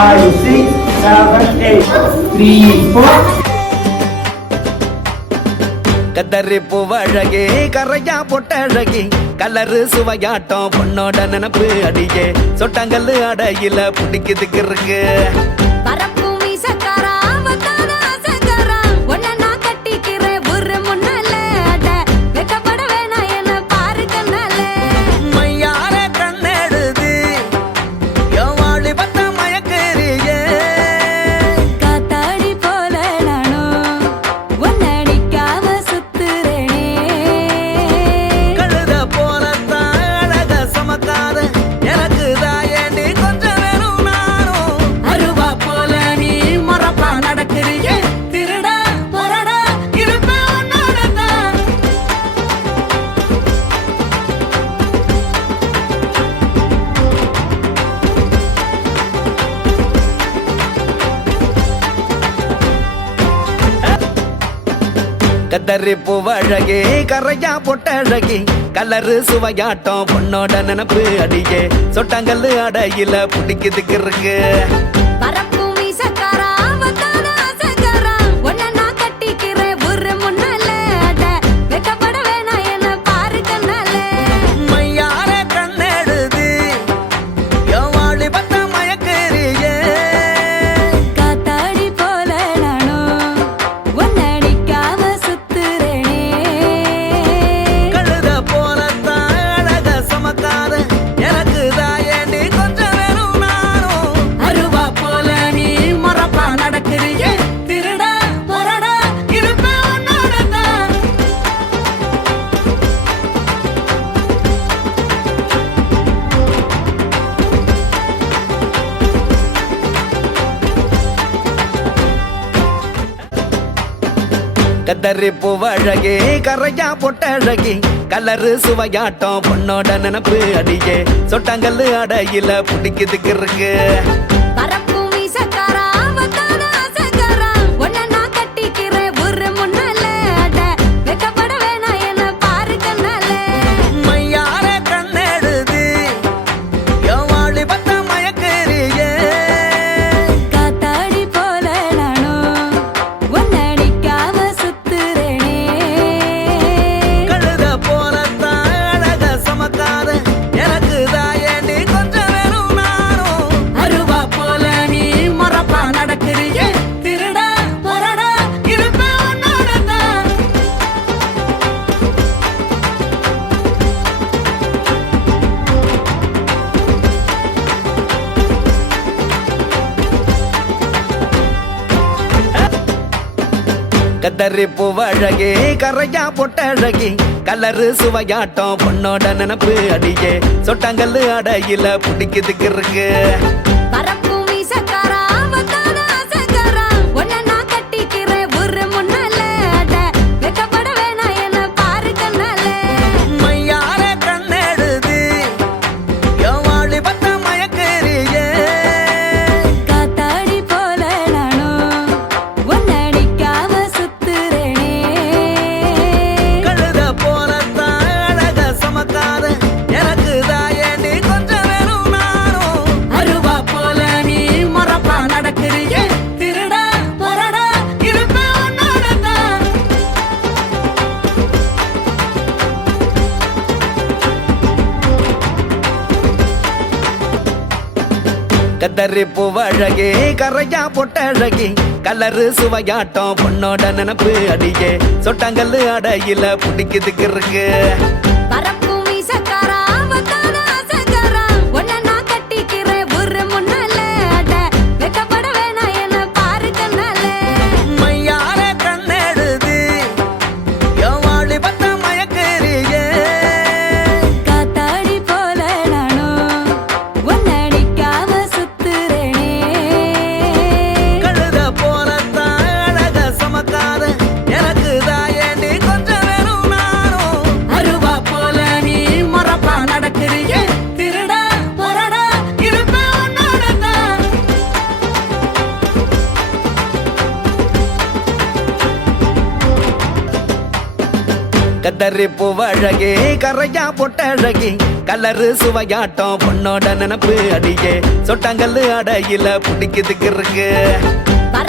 5, 6, 7, 8. 3, 4. கதறி பூவழகே கரையா பொட்டழகி கலரு சுவையாட்டம் பொண்ணோட நினப்பு அடியே சொட்டாங்கல்லு அடையில பிடிக்குதுக்கு இருக்கு கதறி பூவழகே கரையா பொட்டழகி கலரு சுவையாட்டம் பொண்ணோட நினப்பு அடியே சொட்டாங்கல்லு அடையில பிடிக்குதுக்கு இருக்கு கதறி பூவழகே கரையா பொட்டழகி கலரு சுவையாட்டம் பொண்ணோட நினப்பு அடியே சொட்டாங்கல்லு அடையில பிடிக்குதுக்கு இருக்கு கதறி பூவழகே கரையா பொட்டழகி கலரு சுவையாட்டம் பொண்ணோட நினப்பு அடியே சொட்டாங்கல்லு அடையில பிடிக்குதுக்கு இருக்கு கதறி பூவழகே கரையா பொட்டழகி கலரு சுவையாட்டம் பொண்ணோட நினப்பு அடியே சொட்டாங்கல்லு அடையில பிடிக்குதுக்கு இருக்கு கத்தரி பூவழகே கரையா பொட்டழகி கலரு சுவையாட்டம் பொண்ணோட நினப்பு அடியே சொட்டாங்கல்லு அடையில பிடிக்குதுக்கு இருக்கு வர